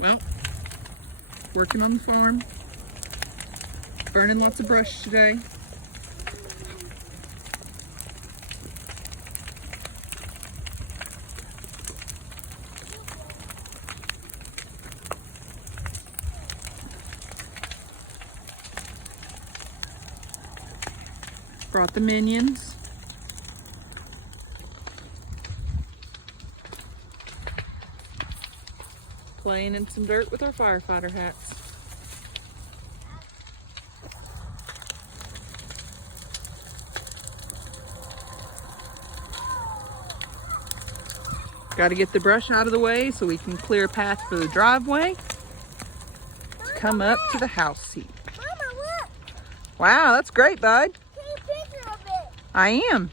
Well, working on the farm, burning lots of brush today. Brought the Minions. Playing in some dirt with our firefighter hats. Got to get the brush out of the way so we can clear a path for the driveway to come up to the house seat. Mama, look! Wow, that's great, bud. Take a picture of it. I am.